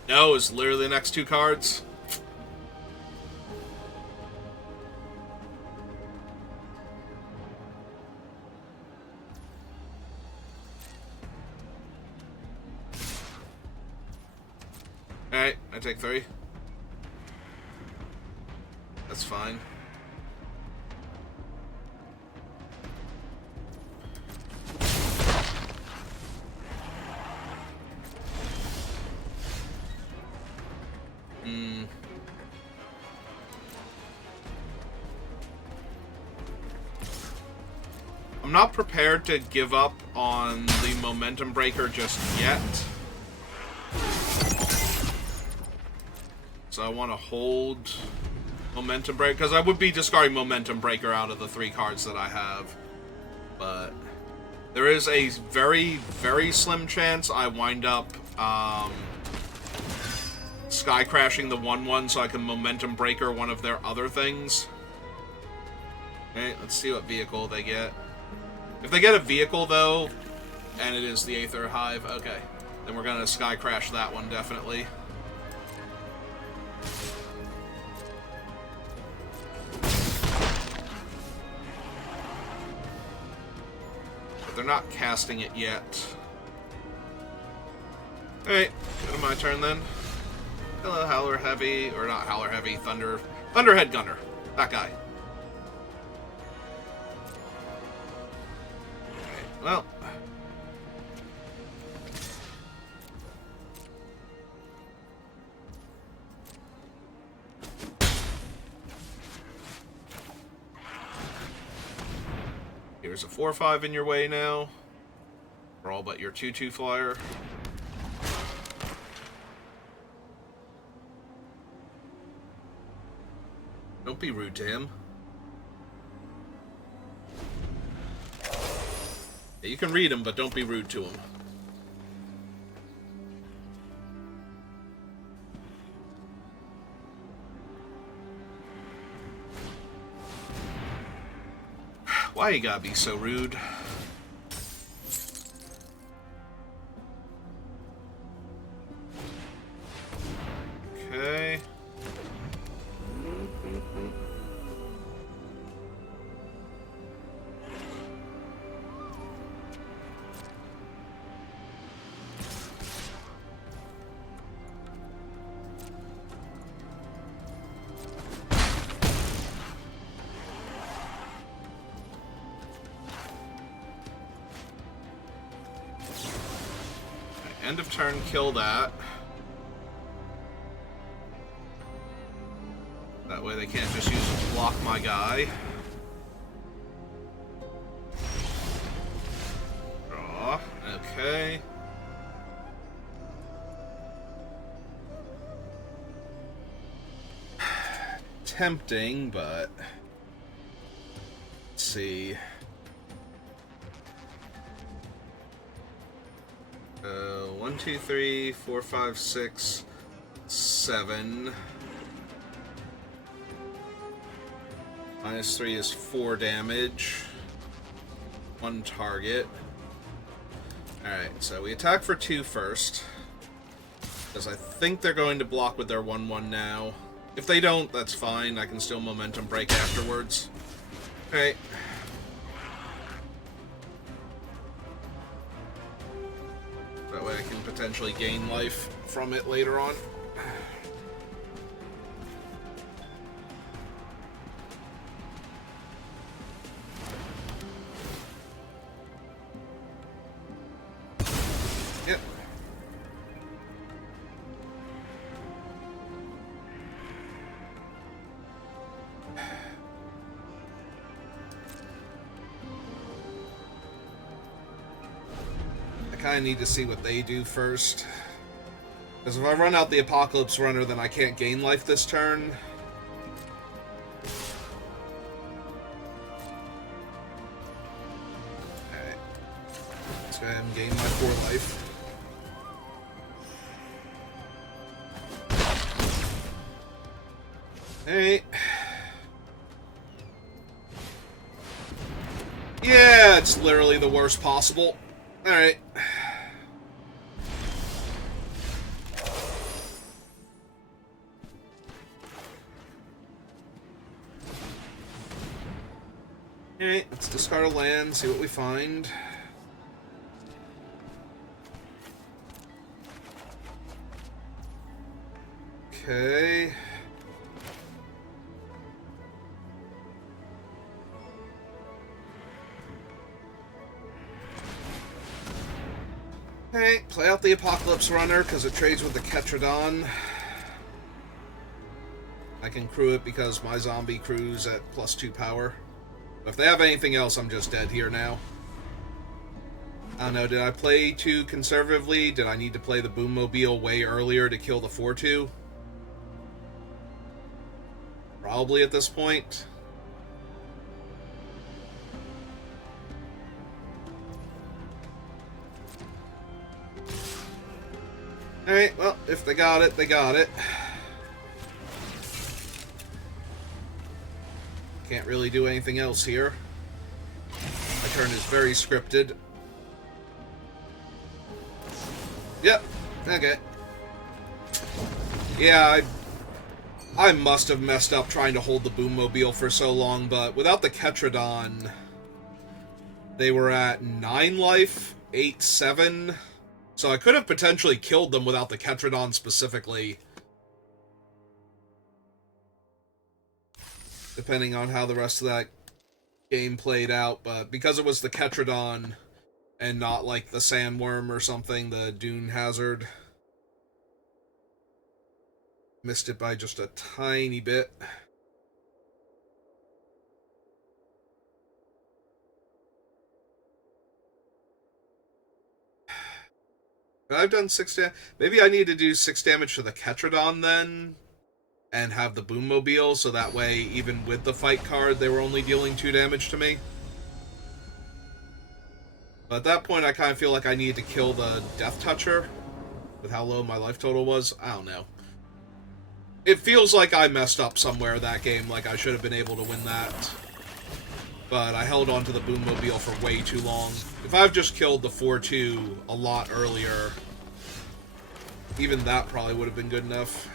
No, it's literally the next 2 cards. Alright, I take 3. That's fine. I'm not prepared to give up on the Momentum Breaker just yet. So I want to hold Momentum Breaker, because I would be discarding Momentum Breaker out of the 3 cards that I have. But there is a very, very slim chance I wind up Sky Crashing the 1/1 so I can Momentum Breaker one of their other things. Okay, let's see what vehicle they get. If they get a vehicle, though, and it is the Aether Hive, okay. Then we're going to Sky Crash that one, definitely. But they're not casting it yet. Alright, go to my turn then. Hello, Howler Heavy, or not Howler Heavy, Thunderhead Gunner. That guy. Well, there's a 4-5 in your way now. For all but your 2-2 flyer. Don't be rude to him. Yeah, you can read him, but don't be rude to him. Why you gotta be so rude? Okay. End of turn, kill that. That way they can't just use it to block my guy. Draw. Okay. Tempting, but... Let's see. 1, 2, 3, 4, 5, 6, 7. -3 is 4 damage. 1 target. Alright, so we attack for 2 first. Because I think they're going to block with their 1-1 now. If they don't, that's fine. I can still momentum break afterwards. Alright. That way I can potentially gain life from it later on. Yep. I kind of need to see what they do first. Because if I run out the Apocalypse Runner, then I can't gain life this turn. Alright. Let's go ahead and gain my 4 life. Alright. Yeah, it's literally the worst possible. Alright. Alright, let's discard a land, see what we find. Okay. Alright, play out the Apocalypse Runner because it trades with the Ketradon. I can crew it because my zombie crew's at +2 power. But if they have anything else, I'm just dead here now. I don't know, did I play too conservatively? Did I need to play the Boommobile way earlier to kill the 4-2? Probably at this point. Alright, well, if they got it, they got it. Can't really do anything else here. My turn is very scripted. Yep, okay. Yeah, I must have messed up trying to hold the Boommobile for so long, but without the Ketradon, they were at 9 life, 8, 7... So I could have potentially killed them without the Ketradon specifically. Depending on how the rest of that game played out. But because it was the Ketradon and not like the Sandworm or something, the Dune Hazard, missed it by just a tiny bit. I've done 6 damage. Maybe I need to do 6 damage to the Ketrodon then, and have the Boommobile, so that way, even with the fight card, they were only dealing 2 damage to me. But at that point, I kind of feel like I need to kill the Death Toucher, with how low my life total was. I don't know. It feels like I messed up somewhere that game, like I should have been able to win that. But I held on to the Boommobile for way too long. If I've just killed the 4-2 a lot earlier, even that probably would have been good enough.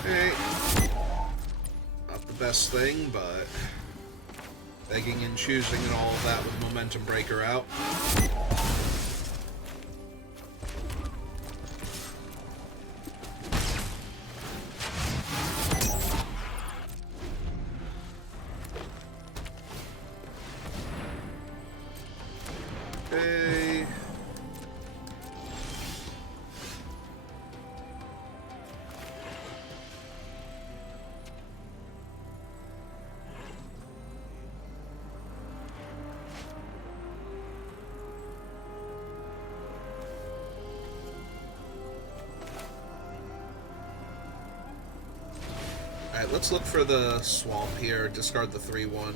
Okay. Not the best thing, but begging and choosing and all of that with Momentum Breaker out. Okay. Alright, let's look for the swamp here. Discard the 3-1.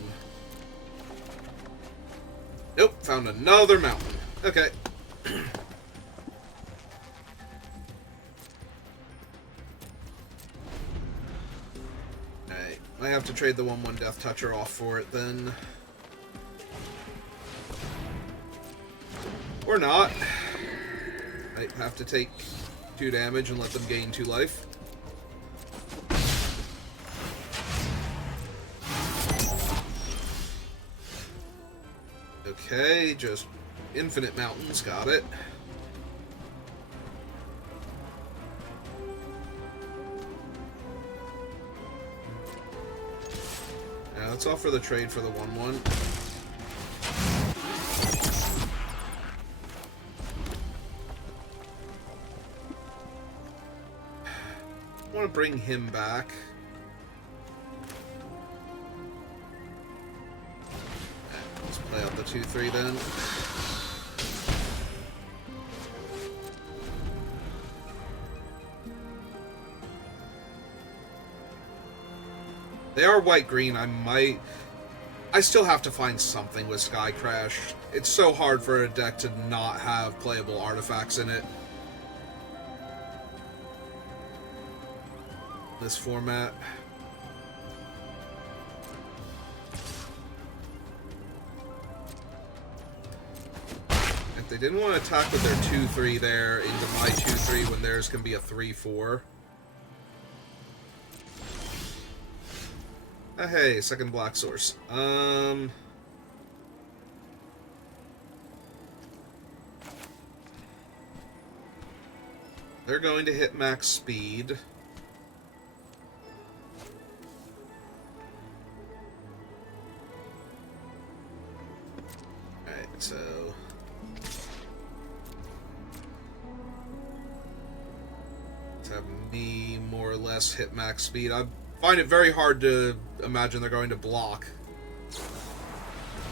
Nope, found another mountain. Okay. Alright, I have to trade the 1-1 Death Toucher off for it then. Or not. I have to take 2 damage and let them gain 2 life. Okay, just infinite mountains, got it. Now let's offer the trade for the 1-1. I want to bring him back. Let's play out the 2-3 then. They are white-green. I still have to find something with Sky Crash. It's so hard for a deck to not have playable artifacts in it. This format. If they didn't want to attack with their 2-3 there into my 2-3 when theirs can be a 3-4. Hey, second black source. They're going to hit max speed. Alright, so let's have me more or less hit max speed. I find it very hard to imagine they're going to block.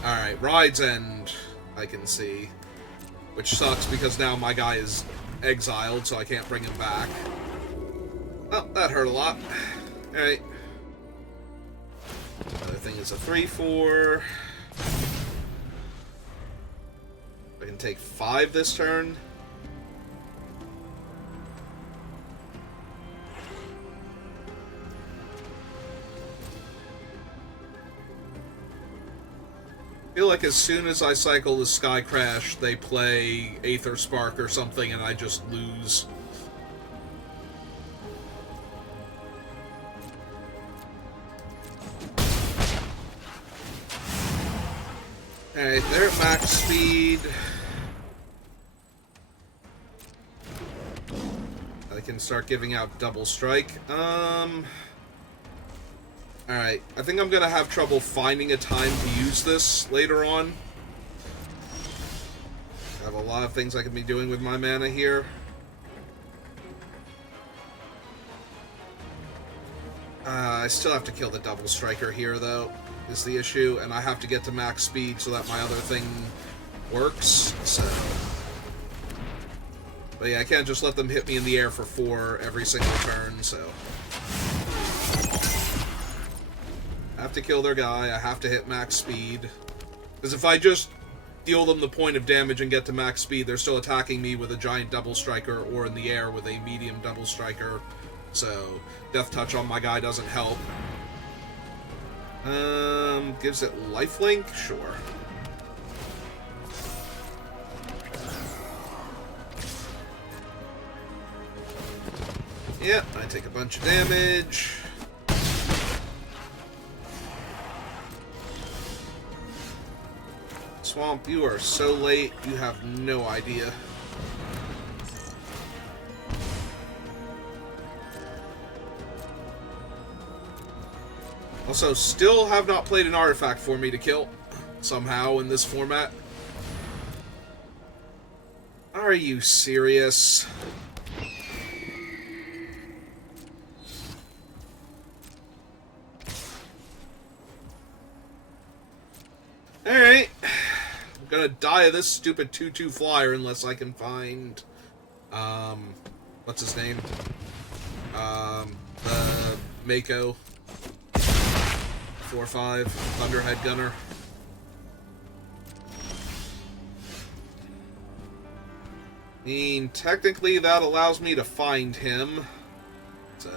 Alright, Ride's End, I can see. Which sucks because now my guy is exiled, so I can't bring him back. Oh, that hurt a lot. Alright. Another thing is a 3-4. I can take 5 this turn. I feel like as soon as I cycle the Sky Crash, they play Aether Spark or something, and I just lose. Alright, they're at max speed. I can start giving out double strike. Alright, I think I'm gonna have trouble finding a time to use this later on. I have a lot of things I can be doing with my mana here. I still have to kill the double striker here, though, is the issue, and I have to get to max speed so that my other thing works, so... But yeah, I can't just let them hit me in the air for 4 every single turn, so... I have to kill their guy, I have to hit max speed. Because if I just deal them the point of damage and get to max speed, they're still attacking me with a giant double striker or in the air with a medium double striker. So, Death Touch on my guy doesn't help. Gives it lifelink? Sure. Yep, I take a bunch of damage. Swamp, you are so late, you have no idea. Also, still have not played an artifact for me to kill, somehow, in this format. Are you serious? Alright. I'm gonna die of this stupid 2/2 flyer unless I can find... what's his name? The Mako. 4/5 Thunderhead Gunner. I mean, technically that allows me to find him. So...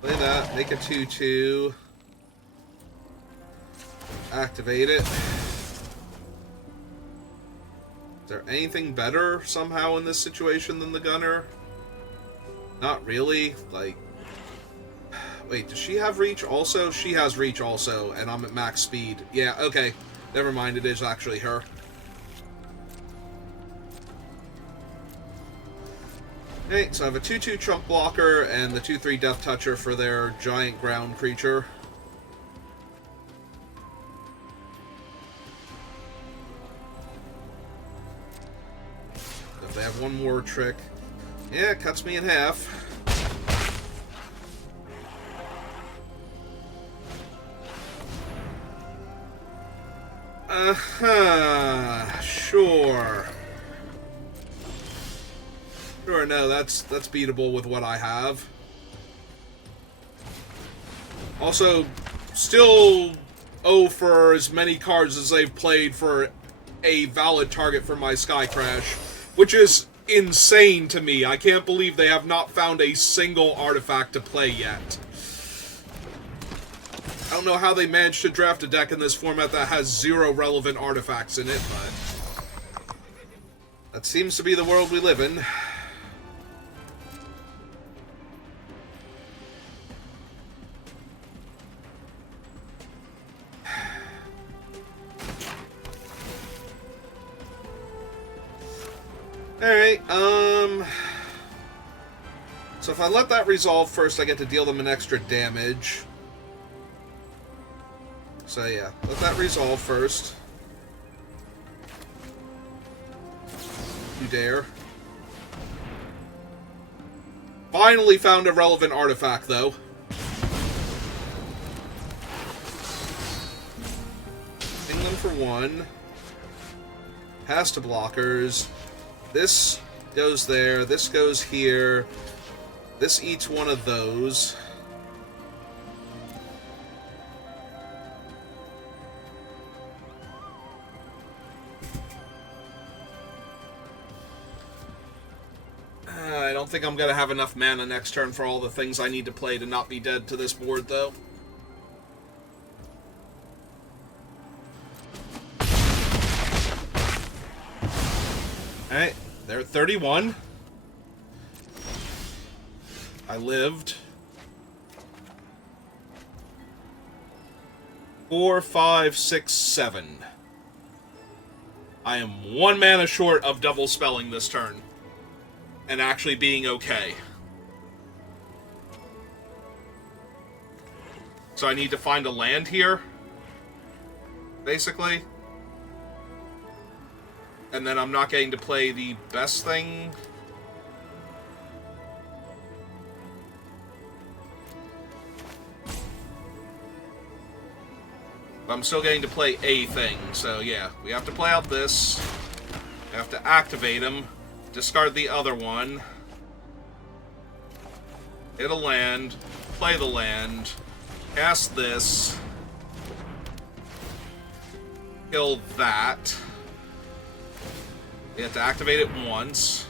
play that, make a 2/2. Activate it. Is there anything better somehow in this situation than the gunner? Not really. Like, wait, does she have reach also? She has reach also, and I'm at max speed. Yeah, okay. Never mind, it is actually her. Okay, so I have a 2/2 chunk blocker and the 2/3 death toucher for their giant ground creature. If they have one more trick, yeah, it cuts me in half. Sure. Sure, no, that's beatable with what I have. Also, still owe for as many cards as they've played for a valid target for my Sky Crash, which is insane to me. I can't believe they have not found a single artifact to play yet. I don't know how they managed to draft a deck in this format that has 0 relevant artifacts in it, but that seems to be the world we live in. Alright, so if I let that resolve first, I get to deal them an extra damage. So yeah, let that resolve first. You dare. Finally found a relevant artifact, though. Ping them for 1. Pass to blockers. This goes there, this goes here. This eats one of those. I don't think I'm going to have enough mana next turn for all the things I need to play to not be dead to this board, though. Alright, they're at 31. I lived. 4, 5, 6, 7. I am 1 mana short of double spelling this turn. And actually being okay. So I need to find a land here. Basically. And then I'm not getting to play the best thing. I'm still getting to play a thing, so yeah. We have to play out this. We have to activate him. Discard the other one. Hit a land. Play the land. Cast this. Kill that. We have to activate it once.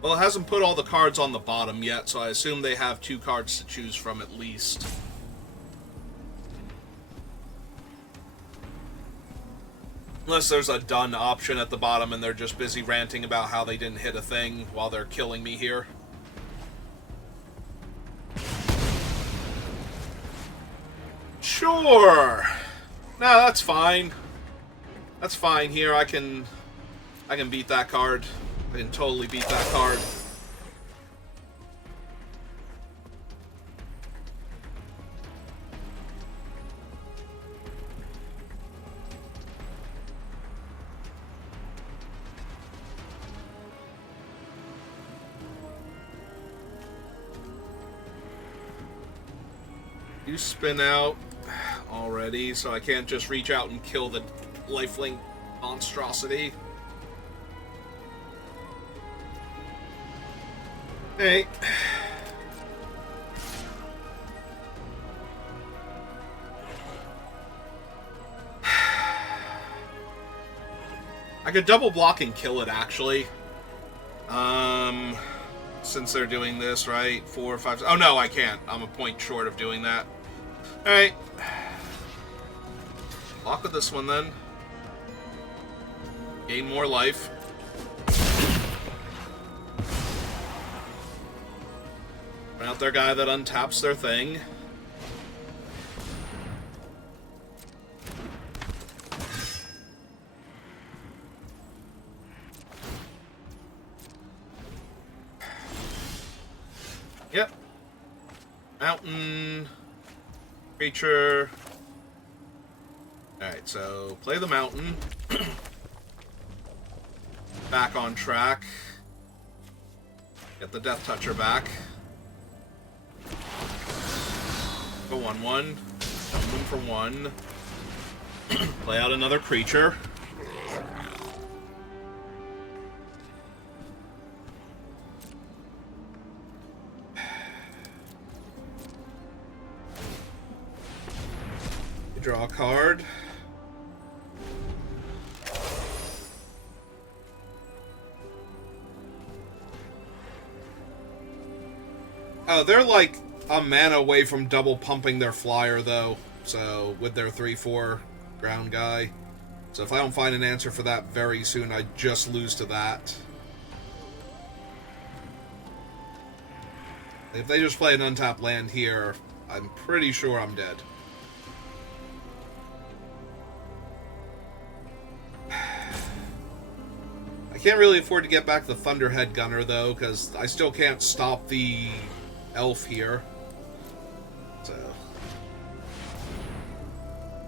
Well, it hasn't put all the cards on the bottom yet, so I assume they have 2 cards to choose from at least. Unless there's a done option at the bottom and they're just busy ranting about how they didn't hit a thing while they're killing me here. Sure! No, that's fine. That's fine here. I can beat that card. I can totally beat that card. You spin out already, so I can't just reach out and kill the lifelink monstrosity. Hey. I could double block and kill it, actually. Since they're doing this, right? 4, 5... Oh, no, I can't. I'm a point short of doing that. Alright. Block with this one, then. Gain more life. Bring out their guy that untaps their thing. Yep. Mountain. Creature. Alright, so play the mountain. Back on track. Get the Death Toucher back. Go 1-1. 1 for 1. Play out another creature. Draw a card. Oh, they're like a mana away from double pumping their flyer, though. So, with their 3/4 ground guy. So if I don't find an answer for that very soon, I just lose to that. If they just play an untapped land here, I'm pretty sure I'm dead. I can't really afford to get back the Thunderhead Gunner, though, because I still can't stop the elf here. So.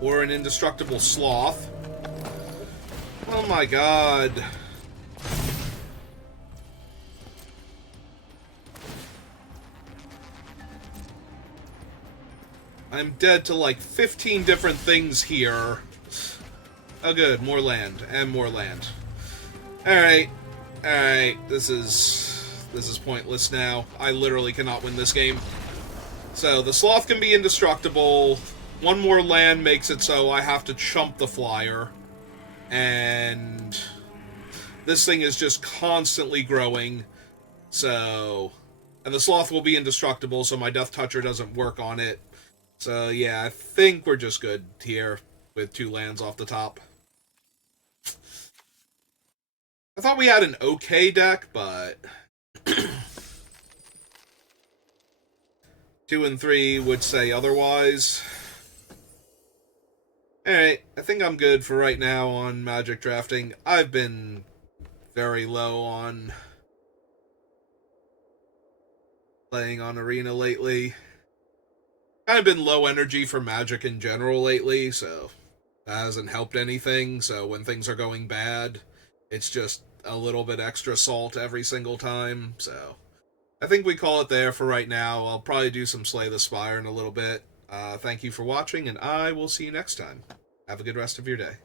Or an Indestructible Sloth. Oh my god. I'm dead to like 15 different things here. Oh good, more land, and more land. Alright, this is pointless now. I literally cannot win this game. So, the Sloth can be indestructible. One more land makes it so I have to chump the flyer. And this thing is just constantly growing. So, and the Sloth will be indestructible, so my Death Toucher doesn't work on it. So, yeah, I think we're just good here with 2 lands off the top. I thought we had an okay deck, but 2 and 3 would say otherwise. Alright, I think I'm good for right now on Magic drafting. I've been very low on playing on Arena lately. Kind of been low energy for Magic in general lately, so hasn't helped anything, so when things are going bad, it's just a little bit extra salt every single time, so I think we call it there for right now. I'll probably do some Slay the Spire in a little bit. Thank you for watching, and I will see you next time. Have a good rest of your day.